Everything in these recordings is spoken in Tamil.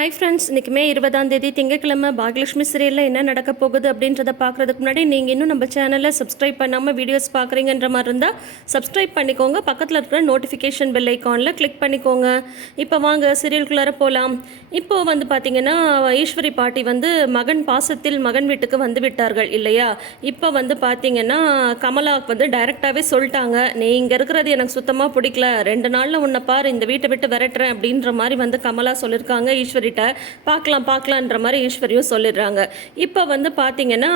ஹாய் ஃப்ரெண்ட்ஸ் இன்றைக்கி மே இருபதாம் தேதி திங்கக்கிழமை பாக்யலட்சுமி சீரியலில் என்ன நடக்க போகுது அப்படின்றத பார்க்குறதுக்கு முன்னாடி நீங்கள் இன்னும் நம்ம சேனலை சப்ஸ்கிரைப் பண்ணாமல் வீடியோஸ் பார்க்குறீங்கன்ற மாதிரி இருந்தால் சப்ஸ்கிரைப் பண்ணிக்கோங்க. பக்கத்தில் இருக்கிற நோட்டிஃபிகேஷன் பெல் ஐக்கானில் கிளிக் பண்ணிக்கோங்க. இப்போ வாங்க சீரியலுக்குள்ளார போகலாம் இப்போது வந்து பார்த்திங்கன்னா ஈஸ்வரி பாட்டி வந்து மகன் பாசத்தில் மகன் வீட்டுக்கு வந்து விட்டார்கள் இல்லையா? இப்போ வந்து பார்த்திங்கன்னா கமலா வந்து டைரெக்டாகவே சொல்லிட்டாங்க. நீ இங்கே இருக்கிறது எனக்கு சுத்தமாக பிடிக்கல. ரெண்டு நாளில் உன்னை பார் இந்த வீட்டை விட்டு விரட்டுறேன் அப்படின்ற மாதிரி வந்து கமலா சொல்லியிருக்காங்க ஈஸ்வரி ஈஸ்வரிட்ட பார்க்கலாம் பார்க்கலான்ற மாதிரி ஈஸ்வரியும் சொல்லிடுறாங்க. இப்போ வந்து பார்த்தீங்கன்னா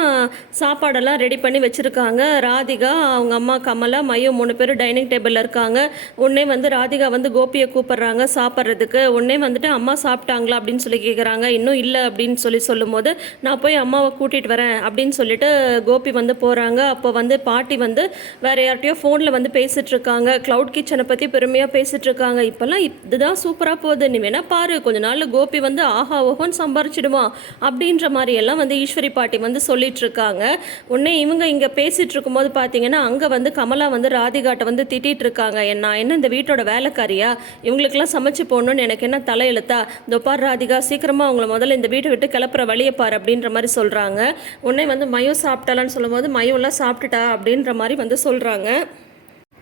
சாப்பாடெல்லாம் ரெடி பண்ணி வச்சுருக்காங்க. ராதிகா அவங்க அம்மா கமலா மையம் மூணு பேரும் டைனிங் டேபிளில் இருக்காங்க. உடனே வந்து ராதிகா வந்து கோபியை கூப்பிட்றாங்க சாப்பிட்றதுக்கு. உடனே வந்துட்டு அம்மா சாப்பிட்டாங்களா அப்படின்னு சொல்லி கேட்குறாங்க இன்னும் இல்லை அப்படின்னு சொல்லி சொல்லும்போது நான் போய் அம்மாவை கூட்டிகிட்டு வரேன் அப்படின்னு சொல்லிட்டு கோபி வந்து போகிறாங்க அப்போ வந்து பாட்டி வந்து வேறு யார்கிட்டயோ ஃபோனில் வந்து பேசிகிட்ருக்காங்க இருக்காங்க. க்ளவுட் கிச்சனை பற்றி பெருமையாக பேசிகிட்ருக்காங்க இருக்காங்க. இப்போல்லாம் இதுதான் சூப்பராக போகுது. நீ வேணால் பாரு. கொஞ்ச நாள் கோபி வந்து ஆஹா ஓஹோன்னு சம்பாரிச்சிடுவான் அப்படின்ற மாதிரியெல்லாம் வந்து ஈஸ்வரி பாட்டி வந்து சொல்லிகிட்ருக்காங்க உடனே இவங்க இங்கே பேசிகிட்டு இருக்கும்போது பார்த்தீங்கன்னா அங்கே வந்து கமலா வந்து ராதிகாட்ட வந்து திட்டிகிட்டு இருக்காங்க என்ன என்ன இந்த வீட்டோட வேலைக்காரியா? இவங்களுக்கெல்லாம் சமைச்சு போடணும்னு எனக்கு என்ன தலையெழுத்தா? இந்த பார் ராதிகா சீக்கிரமாக அவங்கள முதல்ல இந்த வீட்டை விட்டு கிளப்புற வழியை பார் அப்படின்ற மாதிரி சொல்கிறாங்க உடனே வந்து மயம் சாப்பிட்டாலான்னு சொல்லும்போது மயம்லாம் சாப்பிட்டுட்டா? அப்படின்ற மாதிரி வந்து சொல்கிறாங்க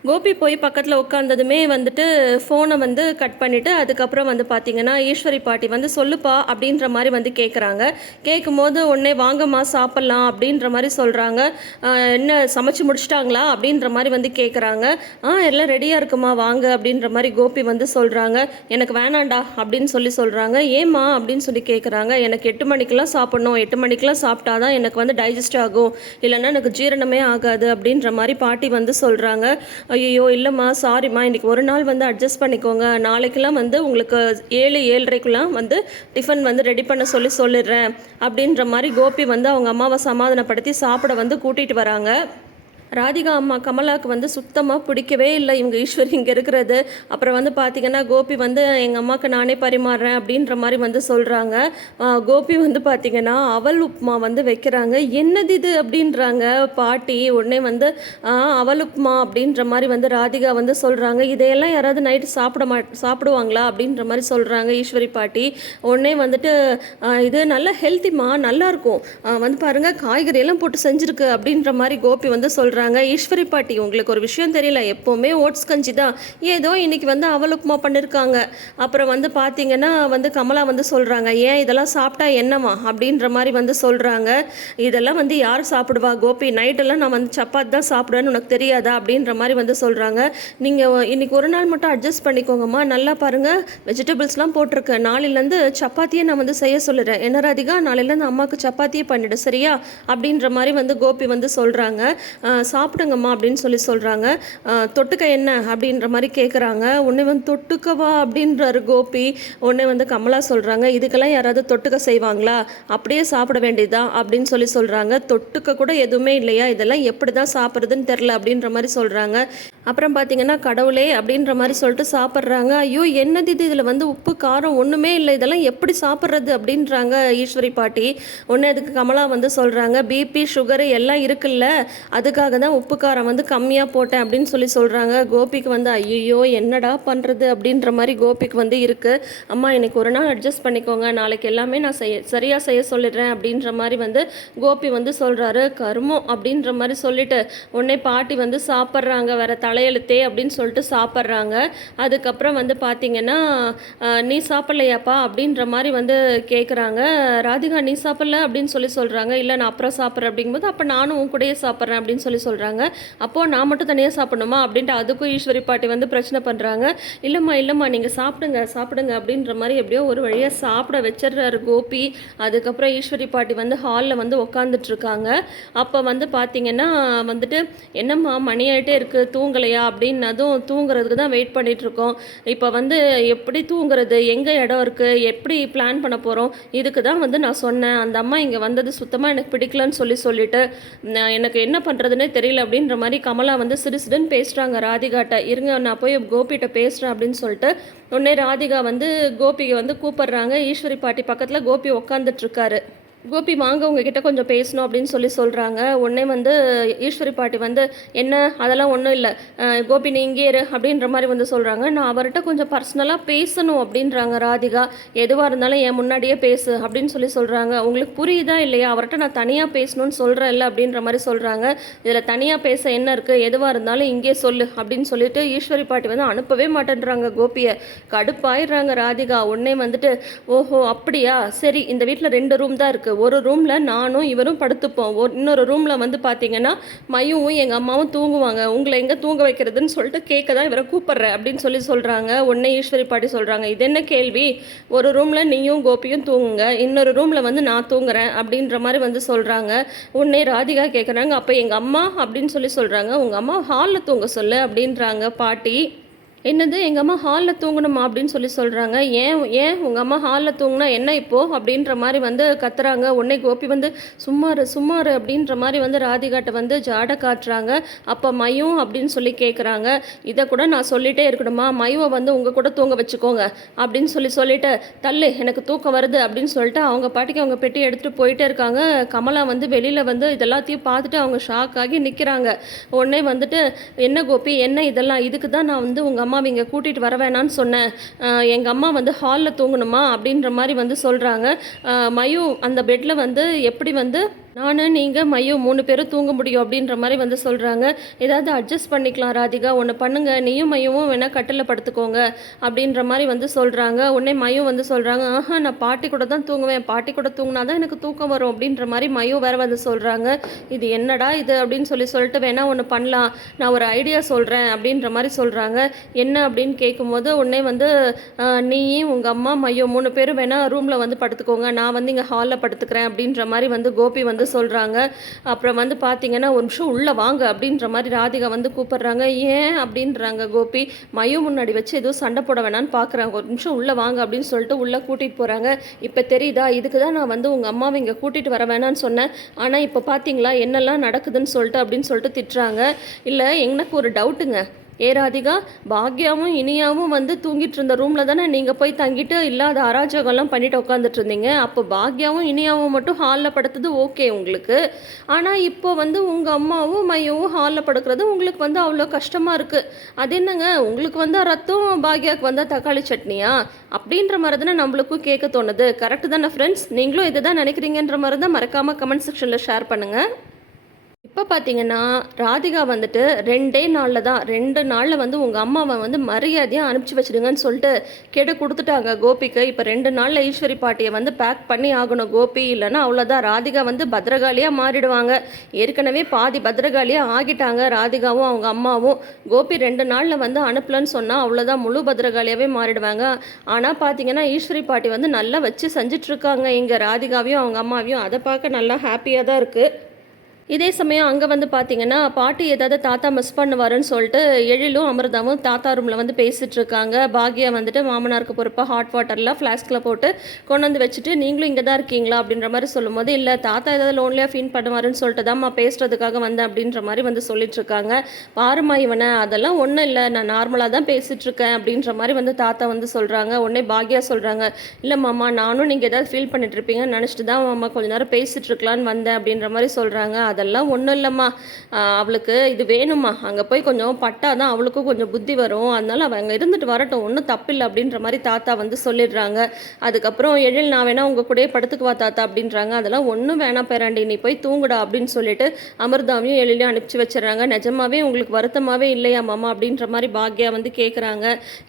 கோபி போய் பக்கத்தில் உட்காந்ததுமே வந்துட்டு ஃபோனை வந்து கட் பண்ணிவிட்டு அதுக்கப்புறம் வந்து பார்த்தீங்கன்னா ஈஸ்வரி பாட்டி வந்து சொல்லுப்பா அப்படின்ற மாதிரி வந்து கேட்குறாங்க கேட்கும்போது உடனே வாங்கம்மா சாப்பிட்லாம் அப்படின்ற மாதிரி சொல்கிறாங்க என்ன சமைச்சு முடிச்சிட்டாங்களா? அப்படின்ற மாதிரி வந்து கேட்குறாங்க ஆ எல்லாம் ரெடியாக இருக்குமா வாங்க அப்படின்ற மாதிரி கோபி வந்து சொல்கிறாங்க எனக்கு வேணாண்டா அப்படின்னு சொல்லி சொல்கிறாங்க ஏம்மா? அப்படின்னு சொல்லி கேட்குறாங்க எனக்கு எட்டு மணிக்கெல்லாம் சாப்பிட்ணும். எட்டு மணிக்கெலாம் சாப்பிட்டா தான் எனக்கு வந்து டைஜஸ்ட் ஆகும். இல்லைன்னா எனக்கு ஜீரணமே ஆகாது அப்படின்ற மாதிரி பாட்டி வந்து சொல்கிறாங்க ஐயோ இல்லைம்மா சாரிம்மா இன்றைக்கி ஒரு நாள் வந்து அட்ஜஸ்ட் பண்ணிக்கோங்க. நாளைக்கெல்லாம் வந்து உங்களுக்கு ஏழு ஏழரைக்குலாம் வந்து டிஃபன் வந்து ரெடி பண்ண சொல்லி சொல்லிடுறேன். அப்படின்ற மாதிரி கோபி வந்து அவங்க அம்மாவை சமாதானப்படுத்தி சாப்பிட வந்து கூட்டிகிட்டு வராங்க. ராதிகா அம்மா கமலாவுக்கு வந்து சுத்தமாக பிடிக்கவே இல்லை. இவங்க ஈஸ்வரி இங்கே இருக்கிறது. அப்புறம் வந்து பார்த்திங்கன்னா கோபி வந்து எங்கள் அம்மாவுக்கு நானே பரிமாறுறேன் அப்படின்ற மாதிரி வந்து சொல்கிறாங்க கோபி வந்து பார்த்திங்கன்னா அவல் உப்புமா வந்து வைக்கிறாங்க. என்னது இது? அப்படின்றாங்க பாட்டி. உடனே வந்து அவல் உப்புமா அப்படின்ற மாதிரி வந்து ராதிகா வந்து சொல்கிறாங்க இதையெல்லாம் யாராவது நைட்டு சாப்பிட மா சாப்பிடுவாங்களா? அப்படின்ற மாதிரி சொல்கிறாங்க ஈஸ்வரி பாட்டி. உடனே வந்துட்டு இது நல்ல ஹெல்த்திமா நல்லாயிருக்கும் வந்து பாருங்க காய்கறியெல்லாம் போட்டு செஞ்சுருக்கு அப்படின்ற மாதிரி கோபி வந்து சொல்கிறாங்க ஈஸ்வரி பாட்டி உங்களுக்கு ஒரு விஷயம் தெரியல. எப்போவுமே ஓட்ஸ் கஞ்சி தான். ஏதோ இன்னைக்கு வந்து அவலுக்குமா பண்ணியிருக்காங்க அப்புறம் வந்து பார்த்தீங்கன்னா வந்து கமலா வந்து சொல்கிறாங்க ஏன் இதெல்லாம் சாப்பிட்டா என்னவா அப்படின்ற மாதிரி வந்து சொல்கிறாங்க இதெல்லாம் வந்து யார் சாப்பிடுவா? கோபி நைட்டெல்லாம் நான் வந்து சப்பாத்தி தான் சாப்பிடுவேன்னு உனக்கு தெரியாதா? அப்படின்ற மாதிரி வந்து சொல்கிறாங்க நீங்கள் இன்னைக்கு ஒரு நாள் மட்டும் அட்ஜஸ்ட் பண்ணிக்கோங்கம்மா. நல்லா பாருங்கள் வெஜிடபிள்ஸ்லாம் போட்டிருக்கேன் நாளையிலேருந்து சப்பாத்தியை நான் வந்து செய்ய சொல்லுறேன். என்ன ராதிகா? நாளையிலேருந்து அம்மாவுக்கு சப்பாத்தியே பண்ணிவிடு சரியா? அப்படின்ற மாதிரி வந்து கோபி வந்து சொல்கிறாங்க சாப்பிடுங்கம்மா அப்படின்னு சொல்லி சொல்கிறாங்க தொட்டுக்க என்ன? அப்படின்ற மாதிரி கேட்குறாங்க உடனே வந்து தொட்டுக்கவா? அப்படின்றாரு கோபி. உடனே வந்து கமலா சொல்கிறாங்க இதுக்கெல்லாம் யாராவது தொட்டுக்க செய்வாங்களா? அப்படியே சாப்பிட வேண்டியதா? அப்படின்னு சொல்லி சொல்கிறாங்க தொட்டுக்க கூட எதுவுமே இல்லையா? இதெல்லாம் எப்படி தான் சாப்பிட்றதுன்னு தெரில அப்படின்ற மாதிரி சொல்கிறாங்க அப்புறம் பார்த்தீங்கன்னா கடவுளே அப்படின்ற மாதிரி சொல்லிட்டு சாப்பிட்றாங்க. ஐயோ என்னது இது? இதில் வந்து உப்பு காரம் ஒன்றுமே இல்லை. இதெல்லாம் எப்படி சாப்பிட்றது? அப்படின்றாங்க ஈஸ்வரி பாட்டி. ஒன்று அதுக்கு கமலா வந்து சொல்கிறாங்க பிபி சுகரு எல்லாம் இருக்குல்ல அதுக்காக தான் உப்பு காரம் வந்து கம்மியாக போட்டேன் அப்படின்னு சொல்லி சொல்கிறாங்க கோபிக்கு வந்து ஐயோ என்னடா பண்ணுறது அப்படின்ற மாதிரி கோபிக்கு வந்து இருக்குது அம்மா எனக்கு ஒரு நாள் அட்ஜஸ்ட் பண்ணிக்கோங்க. நாளைக்கு எல்லாமே நான் செய்ய சரியாக செய்ய சொல்லிடுறேன். அப்படின்ற மாதிரி வந்து கோபி வந்து சொல்கிறாரு கருமம் அப்படின்ற மாதிரி சொல்லிட்டு உடனே பாட்டி வந்து சாப்பிட்றாங்க. வேற தலையெழுத்தே அப்படின்னு சொல்லிட்டு சாப்பிட்றாங்க. அதுக்கப்புறம் வந்து பார்த்தீங்கன்னா நீ சாப்பிட்லையாப்பா? அப்படின்ற மாதிரி வந்து கேட்குறாங்க ராதிகா நீ சாப்பிட்ல? அப்படின்னு சொல்லி சொல்கிறாங்க இல்லை நான் அப்புறம் சாப்பிட்றேன். அப்படிங்கும்போது அப்போ நானும் உன் கூடயே சாப்பிட்றேன். அப்படின்னு சொல்லி சொல்கிறாங்க அப்போது நான் மட்டும் தனியாக சாப்பிடணுமா? அப்படின்ட்டு அதுக்கும் ஈஸ்வரி பாட்டி வந்து பிரச்சனை பண்ணுறாங்க இல்லைம்மா இல்லைம்மா நீங்கள் சாப்பிடுங்க சாப்பிடுங்க அப்படின்ற மாதிரி எப்படியோ ஒரு வழியாக சாப்பிட வச்சிடுறாரு கோபி. அதுக்கப்புறம் ஈஸ்வரி பாட்டி வந்து ஹாலில் வந்து உக்காந்துட்ருக்காங்க அப்போ வந்து பார்த்தீங்கன்னா வந்துட்டு என்னம்மா மணி ஆகிட்டே இருக்குது தூங்கலையா? அப்படின்னதும் தூங்குறதுக்கு தான் வெயிட் பண்ணிகிட்ருக்கோம் இருக்கோம் இப்போ வந்து எப்படி தூங்குறது? எங்கே இடம் இருக்குது எப்படி பிளான் பண்ண போகிறோம் இதுக்கு தான் வந்து நான் சொன்னேன். அந்த அம்மா இங்கே வந்தது சுத்தமாக எனக்கு பிடிக்கலன்னு சொல்லி சொல்லிட்டு நான் எனக்கு என்ன பண்ணுறதுனே தெரியல அப்படின்ற மாதிரி கமலா வந்து சிறு சிறுன்னு பேசுகிறாங்க ராதிகாட்ட இருங்க நான் போய் கோபிகிட்ட பேசுகிறேன் அப்படின்னு சொல்லிட்டு உடனே ராதிகா வந்து கோபியை வந்து கூப்பிடுறாங்க. ஈஸ்வரி பாட்டி பக்கத்தில் கோபி உக்காந்துட்டுருக்காரு கோபி வாங்க உங்ககிட்ட கொஞ்சம் பேசணும் அப்படின்னு சொல்லி சொல்கிறாங்க உடனே வந்து ஈஸ்வரி பாட்டி வந்து என்ன? அதெல்லாம் ஒன்றும் இல்லை. கோபி நீ இங்கே இரு அப்படின்ற மாதிரி வந்து சொல்கிறாங்க நான் அவர்கிட்ட கொஞ்சம் பர்சனலாக பேசணும் அப்படின்றாங்க ராதிகா. எதுவாக இருந்தாலும் என் முன்னாடியே பேசு அப்படின்னு சொல்லி சொல்கிறாங்க உங்களுக்கு புரியுதா இல்லையா? அவர்கிட்ட நான் தனியாக பேசணும்னு சொல்கிறேன்ல அப்படின்ற மாதிரி சொல்கிறாங்க இதில் தனியாக பேச என்ன இருக்குது எதுவாக இருந்தாலும் இங்கே சொல்லு அப்படின்னு சொல்லிட்டு ஈஸ்வரி பாட்டி வந்து அனுப்பவே மாட்டேன்றாங்க கோபியை. கடுப்பாயிடுறாங்க ராதிகா. உடனே வந்துட்டு ஓஹோ அப்படியா? சரி இந்த வீட்டில் ரெண்டு ரூம் தான் இருக்குது ஒரு ரூமில் நானும் இவரும் படுத்துப்போம். ஒரு இன்னொரு ரூமில் வந்து பார்த்தீங்கன்னா மையவும் எங்கள் அம்மாவும் தூங்குவாங்க. உங்களை எங்கே தூங்க வைக்கிறதுன்னு சொல்லிட்டு கேட்க தான் இவரை கூப்பிட்றேன் அப்படின்னு சொல்லி சொல்கிறாங்க உடனே ஈஸ்வரி பாட்டி சொல்கிறாங்க இது என்ன கேள்வி? ஒரு ரூமில் நீயும் கோபியும் தூங்குங்க. இன்னொரு ரூமில் வந்து நான் தூங்குறேன் அப்படின்ற மாதிரி வந்து சொல்கிறாங்க உடனே ராதிகா கேட்குறாங்க அப்போ எங்கள் அம்மா அப்படின்னு சொல்லி சொல்கிறாங்க உங்கள் அம்மா ஹாலில் தூங்க சொல்லு அப்படின்றாங்க பாட்டி. என்னது எங்கள் அம்மா ஹாலில் தூங்கணுமா அப்படின்னு சொல்லி சொல்கிறாங்க ஏன் ஏன் உங்கள் அம்மா ஹாலில் தூங்கினா என்ன இப்போது அப்படின்ற மாதிரி வந்து கத்துறாங்க. உடனே கோபி வந்து சும்மாரு சும்மாரு அப்படின்ற மாதிரி வந்து ராதிகாட்டை வந்து ஜாட காட்டுறாங்க. அப்போ மயம் அப்படின்னு சொல்லி கேட்குறாங்க இதை கூட நான் சொல்லிட்டே இருக்கணுமா? மயுவை வந்து உங்கள் கூட தூங்க வச்சுக்கோங்க அப்படின்னு சொல்லி சொல்லிட்டு தள்ளு எனக்கு தூக்கம் வருது அப்படின்னு சொல்லிட்டு அவங்க பாட்டிக்கு அவங்க பெட்டி எடுத்துகிட்டு போயிட்டே இருக்காங்க. கமலா வந்து வெளியில் வந்து இதெல்லாத்தையும் பார்த்துட்டு அவங்க ஷாக் ஆகி நிற்கிறாங்க உடனே வந்துட்டு என்ன கோபி? என்ன இதெல்லாம்? இதுக்கு தான் நான் வந்து உங்கள் அம்மா இங்கே கூட்டிகிட்டு வர வேணான்னு சொன்னேன். எங்கள் அம்மா வந்து ஹாலில் தூங்கணுமா அப்படின்ற மாதிரி வந்து சொல்கிறாங்க மயு அந்த பெட்டில் வந்து எப்படி வந்து நான் நீங்கள் மையோ மூணு பேரும் தூங்க முடியும் அப்படின்ற மாதிரி வந்து சொல்கிறாங்க ஏதாவது அட்ஜஸ்ட் பண்ணிக்கலாம் ராதிகா. ஒன்று பண்ணுங்கள் நீயும் மையவும் வேணால் கட்டில் படுத்துக்கோங்க அப்படின்ற மாதிரி வந்து சொல்கிறாங்க உடனே மையம் வந்து சொல்கிறாங்க ஆஹா நான் பாட்டி கூட தான் தூங்குவேன். பாட்டி கூட தூங்கினா தான் எனக்கு தூக்கம் வரும் அப்படின்ற மாதிரி மையம் வேற வந்து சொல்கிறாங்க இது என்னடா இது? அப்படின்னு சொல்லி சொல்லிட்டு வேணால் ஒன்று பண்ணலாம். நான் ஒரு ஐடியா சொல்கிறேன் அப்படின்ற மாதிரி சொல்கிறாங்க என்ன அப்படின்னு கேட்கும்போது உடனே வந்து நீயும் உங்கள் அம்மா மையோ மூணு பேரும் வேணால் ரூமில் வந்து படுத்துக்கோங்க. நான் வந்து இங்கே ஹாலில் படுத்துக்கிறேன் அப்படின்ற மாதிரி வந்து கோபி வந்து சொல்கிறாங்க அப்புறம் வந்து பார்த்தீங்கன்னா ஒரு நிமிஷம் உள்ளே வாங்க அப்படின்ற மாதிரி ராதிகா வந்து கூப்பிடுறாங்க. ஏன்? அப்படின்றாங்க கோபி. மயு முன்னாடி வச்சு எதுவும் சண்டை போட வேணான்னு பார்க்குறாங்க ஒரு நிமிஷம் உள்ளே வாங்க அப்படின்னு சொல்லிட்டு உள்ளே கூட்டிகிட்டு போகிறாங்க இப்போ தெரியுதா? இதுக்கு தான் நான் வந்து உங்கள் அம்மாவை இங்கே கூட்டிகிட்டு வர வேணான்னு சொன்னேன். ஆனால் இப்போ பார்த்தீங்களா என்னெல்லாம் நடக்குதுன்னு சொல்லிட்டு அப்படின்னு சொல்லிட்டு திட்டுறாங்க. இல்லை எனக்கு ஒரு டவுட்டுங்க. ஏ ராதிகா பாக்யாவும் இனியாவும் வந்து தூங்கிட்டு இருந்த ரூமில் தானே நீங்கள் போய் தங்கிட்டு இல்லாத அராஜகம்லாம் பண்ணிட்டு உட்காந்துட்டு இருந்தீங்க அப்போ பாக்யாவும் இனியாவும் மட்டும் ஹாலில் படுத்தது ஓகே உங்களுக்கு. ஆனால் இப்போ வந்து உங்கள் அம்மாவும் மையவும் ஹாலில் படுக்கிறது உங்களுக்கு வந்து அவ்வளோ கஷ்டமாக இருக்குது அது என்னங்க? உங்களுக்கு வந்தால் ரத்தம் பாக்யாவுக்கு வந்தால் தக்காளி சட்னியா? அப்படின்ற மாதிரி தானே நம்மளுக்கும் கேட்க தோணுது. கரெக்டு தானே ஃப்ரெண்ட்ஸ் நீங்களும் இதை தான் நினைக்கிறீங்கன்ற மாதிரி தான் மறக்காமல் கமெண்ட் செக்ஷனில் ஷேர் பண்ணுங்கள் இப்போ பார்த்தீங்கன்னா ராதிகா வந்துட்டு ரெண்டே நாளில் தான் ரெண்டு நாளில் வந்து உங்கள் அம்மாவை வந்து மரியாதையாக அனுப்பிச்சி வச்சிடுங்கன்னு சொல்லிட்டு கெடு கொடுத்துட்டாங்க கோபிக்கு. இப்போ ரெண்டு நாளில் ஈஸ்வரி பாட்டியை வந்து பேக் பண்ணி ஆகணும் கோபி. இல்லைன்னா அவ்வளோதான் ராதிகா வந்து பத்ரகாளியாக மாறிடுவாங்க. ஏற்கனவே பாதி பத்ரகாளியாக ஆகிட்டாங்க ராதிகாவும் அவங்க அம்மாவும். கோபி ரெண்டு நாளில் வந்து அனுப்பலன்னு சொன்னால் அவ்வளோதான் முழு பத்ரகாளியாகவே மாறிடுவாங்க. ஆனால் பார்த்தீங்கன்னா ஈஸ்வரி பாட்டி வந்து நல்லா வச்சு செஞ்சிட்ருக்காங்க இங்கே ராதிகாவையும் அவங்க அம்மாவையும். அதை பார்க்க நல்லா ஹாப்பியாக தான் இருக்குது இதே சமயம் அங்கே வந்து பார்த்தீங்கன்னா பாட்டி ஏதாவது தாத்தா மிஸ் பண்ணுவாருன்னு சொல்லிட்டு எழிலும் அமிர்தாவும் தாத்தா ரூமில் வந்து பேசிகிட்டு இருக்காங்க. பாக்யா வந்துட்டு மாமனாருக்கு பொறுப்பாக ஹாட் வாட்டர்லாம் ஃப்ளாஸ்கில் போட்டு கொண்டு வந்து வச்சுட்டு நீங்களும் இங்கே தான் இருக்கீங்களா? அப்படின்ற மாதிரி சொல்லும்போது இல்லை தாத்தா ஏதாவது லோன்லியாக ஃபீல் பண்ணுவாருன்னு சொல்லிட்டு தான்மா பேசுகிறதுக்காக வந்தேன் அப்படின்ற மாதிரி வந்து சொல்லிட்டு இருக்காங்க. பாருமா இவனை அதெல்லாம் ஒன்றும் இல்லை நான் நார்மலாக தான் பேசிகிட்டு இருக்கேன் அப்படின்ற மாதிரி வந்து தாத்தா வந்து சொல்கிறாங்க உடனே பாக்யா சொல்கிறாங்க இல்லை மாமா நானும் நீங்கள் ஏதாவது ஃபீல் பண்ணிட்டு இருப்பீங்கன்னு நினச்சிட்டு தான் மாமா கொஞ்ச நேரம் பேசிகிட்டு இருக்கலான்னு வந்தேன் அப்படின்ற மாதிரி சொல்கிறாங்க அதெல்லாம் ஒன்றும் இல்லைம்மா. அவளுக்கு இது வேணுமா அங்கே போய் கொஞ்சம் பட்டா தான் அவளுக்கும் கொஞ்சம் புத்தி வரும். அதனால் அவள் அங்கே இருந்துட்டு வரட்டும். ஒன்றும் தப்பில்லை அப்படின்ற மாதிரி தாத்தா வந்து சொல்லிடுறாங்க. அதுக்கப்புறம் எழில் நான் வேணா உங்கள் கூடயே படுத்துக்குவா தாத்தா அப்படின்றாங்க. அதெல்லாம் ஒன்றும் வேணாம் பேராண்டி. நீ போய் தூங்குடா அப்படின்னு சொல்லிட்டு அமிர்தாவையும் எழிலையும் அனுப்பிச்சு வச்சிடறாங்க. நிஜமாவே உங்களுக்கு வருத்தமாகவே இல்லையா மாமா அப்படின்ற மாதிரி பாக்யா வந்து கேட்குறாங்க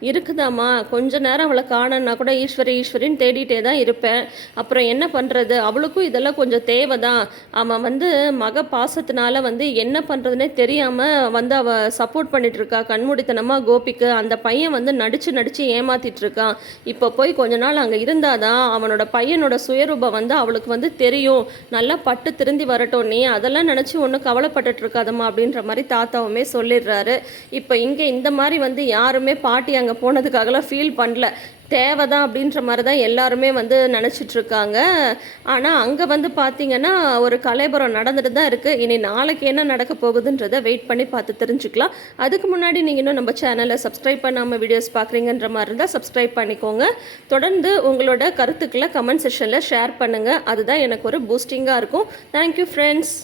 இருக்குதாம்மா. கொஞ்ச நேரம் அவளை காணன்னா கூட ஈஸ்வரி ஈஸ்வரின்னு தேடிட்டே தான் இருப்பேன். அப்புறம் என்ன பண்ணுறது அவளுக்கும் இதெல்லாம் கொஞ்சம் தேவை தான் அவன் வந்து மக பாசத்தினால வந்து என்ன பண்ணுறதுனே தெரியாமல் வந்து அவள் சப்போர்ட் பண்ணிட்டு கண்மூடித்தனமாக கோபிக்கு அந்த பையன் வந்து நடித்து நடித்து ஏமாற்றிட்டுருக்கான் இப்போ போய் கொஞ்ச நாள் அங்கே இருந்தாதான் அவனோட பையனோட சுயரூபம் வந்து அவளுக்கு வந்து தெரியும். நல்லா பட்டு திருந்தி வரட்டும். நீ அதெல்லாம் நினச்சி ஒன்றும் கவலைப்பட்டுட்டு இருக்காதம்மா அப்படின்ற மாதிரி தாத்தாவுமே சொல்லிடுறாரு. இப்போ இங்கே இந்த மாதிரி வந்து யாருமே பாட்டி அங்கே போனதுக்காகலாம் ஃபீல் பண்ணல. தேவை தான் அப்படின்ற மாதிரி தான் எல்லாருமே வந்து நினச்சிட்டு இருக்காங்க ஆனால் அங்கே வந்து பார்த்திங்கன்னா ஒரு கலைபுரம் நடந்துட்டு தான் இருக்குது இனி நாளைக்கு என்ன நடக்க போகுதுன்றதை வெயிட் பண்ணி பார்த்து தெரிஞ்சுக்கலாம். அதுக்கு முன்னாடி நீங்கள் இன்னும் நம்ம சேனலை சப்ஸ்கிரைப் பண்ணாமல் வீடியோஸ் பார்க்குறீங்கன்ற மாதிரி இருந்தால் சப்ஸ்கிரைப் பண்ணிக்கோங்க. தொடர்ந்து உங்களோட கருத்துக்களை கமெண்ட் செஷனில் ஷேர் பண்ணுங்கள் அதுதான் எனக்கு ஒரு பூஸ்டிங்காக இருக்கும். Thank you friends